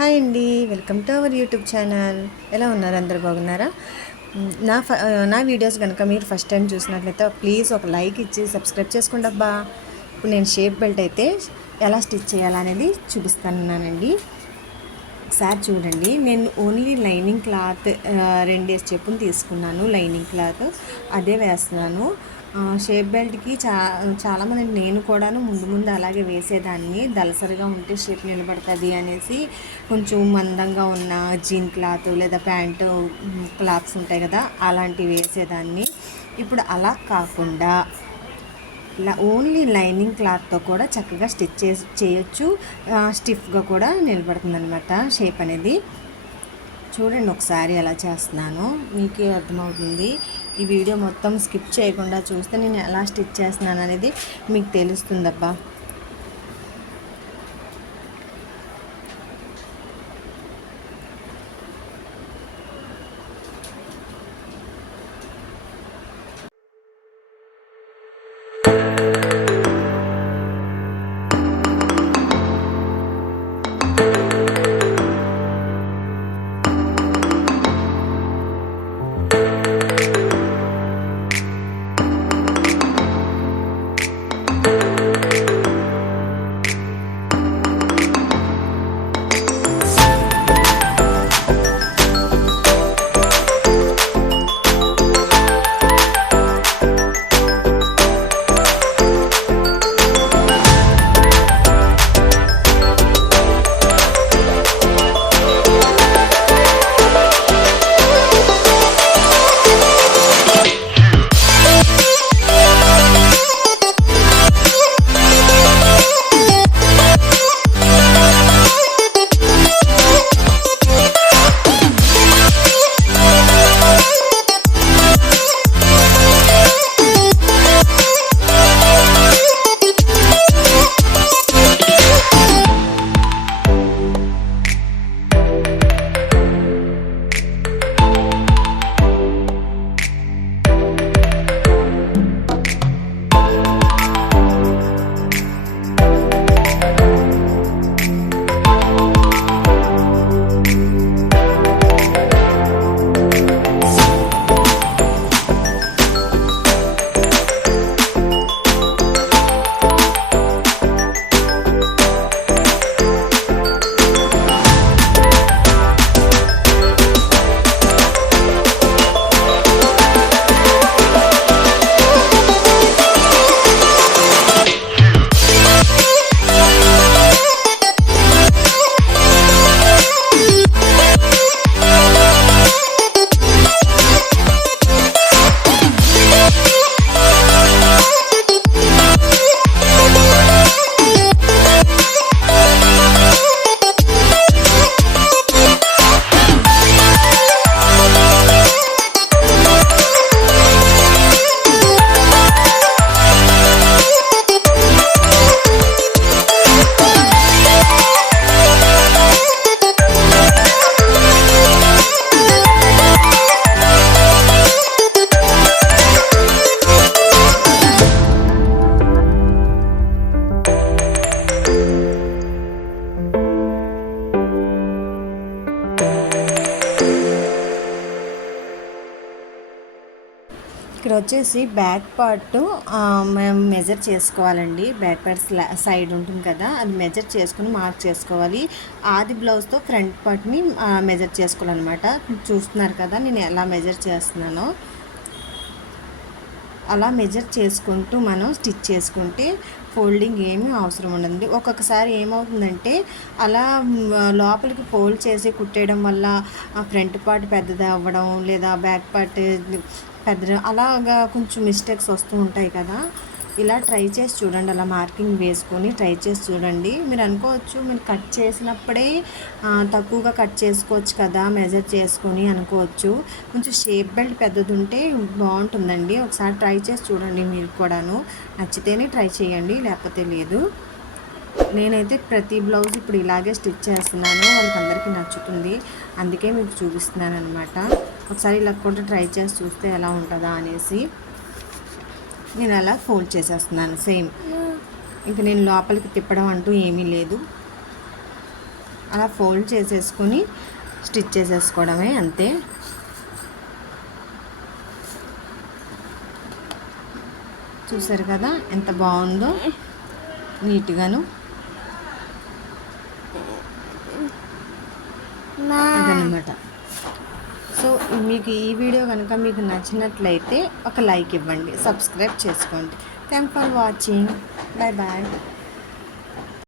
Hi అండి, welcome to our YouTube channel. ఎలా ఉన్నారు? అందరు బాగున్నారా? నా వీడియోస్ కనుక మీరు ఫస్ట్ టైం చూసినట్లయితే ప్లీజ్ ఒక లైక్ ఇచ్చి సబ్స్క్రైబ్ చేసుకోండి అబ్బా. ఇప్పుడు నేను షేప్ బెల్ట్ అయితే ఎలా స్టిచ్ చేయాలనేది చూపిస్తున్నానండి. ఒకసారి చూడండి. నేను ఓన్లీ లైనింగ్ క్లాత్ 2 చెప్పులు తీసుకున్నాను. లైనింగ్ క్లాత్ అదే వేస్తున్నాను. షేప్ బెల్ట్కి చాలామంది, నేను కూడాను ముందు అలాగే వేసేదాన్ని. దళసరిగా ఉంటే షేప్ నిలబడుతుంది అనేసి కొంచెం మందంగా ఉన్న జీన్ క్లాత్ లేదా ప్యాంటు క్లాత్స్ ఉంటాయి కదా, అలాంటివి వేసేదాన్ని. ఇప్పుడు అలా కాకుండా ఓన్లీ లైనింగ్ క్లాత్తో కూడా చక్కగా స్టిచ్ చేయొచ్చు. స్టిఫ్గా కూడా నిలబడుతుంది అనమాట షేప్ అనేది. చూడండి ఒకసారి ఎలా చేస్తున్నానో మీకు అర్థమవుతుంది. ఈ వీడియో మొత్తం స్కిప్ చేయకుండా చూస్తే నేను ఎలా స్టిచ్ చేస్తున్నాను అనేది మీకు తెలుస్తుందబ్బా. ఇక్కడ వచ్చేసి బ్యాక్ పార్ట్ మేము మెజర్ చేసుకోవాలండి. బ్యాక్ పార్ట్ సైడ్ ఉంటుంది కదా, అది మెజర్ చేసుకుని మార్క్ చేసుకోవాలి. ఆది బ్లౌజ్తో ఫ్రంట్ పార్ట్ని మెజర్ చేసుకోవాలన్నమాట. చూస్తున్నారు కదా నేను ఎలా మెజర్ చేస్తున్నానో. అలా మెజర్ చేసుకుంటూ మనం స్టిచ్ చేసుకుంటే ఫోల్డింగ్ ఏమీ అవసరం ఉండదు. ఒక్కొక్కసారి ఏమవుతుందంటే అలా లోపలికి ఫోల్డ్ చేసి కుట్టేయడం వల్ల ఫ్రంట్ పార్ట్ పెద్దది అవ్వడం లేదా బ్యాక్ పార్ట్ పెద్ద అలాగా కొంచెం మిస్టేక్స్ వస్తూ ఉంటాయి కదా. ఇలా ట్రై చేసి చూడండి. అలా మార్కింగ్ వేసుకొని ట్రై చేసి చూడండి. మీరు అనుకోవచ్చు, మీరు కట్ చేసినప్పుడే తక్కువగా కట్ చేసుకోవచ్చు కదా మెజర్ చేసుకొని అనుకోవచ్చు. కొంచెం షేప్ బెల్ట్ పెద్దది ఉంటే బాగుంటుందండి. ఒకసారి ట్రై చేసి చూడండి. మీరు కూడాను నచ్చితేనే ట్రై చేయండి, లేకపోతే లేదు. నేనైతే ప్రతి బ్లౌజ్ ఇప్పుడు ఇలాగే స్టిచ్ చేస్తున్నాను. వాళ్ళకందరికీ నచ్చుతుంది, అందుకే మీకు చూపిస్తున్నాను అనమాట. ఒకసారి ఇలా కూడా ట్రై చేసి చూస్తే ఎలా ఉంటుందా అనేసి నేను అలా ఫోల్డ్ చేసేస్తున్నాను సేమ్. ఇంక నేను లోపలికి తిప్పడం అంటూ ఏమీ లేదు. అలా ఫోల్డ్ చేసేసుకొని స్టిచ్ చేసేసుకోవడమే, అంతే. చూసారు కదా ఎంత బాగుందో, నీట్గాను. అదనమాట. సో మీకు ఈ వీడియో కనుక మీకు నచ్చినట్లయితే ఒక లైక్ ఇవ్వండి, సబ్స్క్రైబ్ చేసుకోండి. Thank for watching. Bye bye.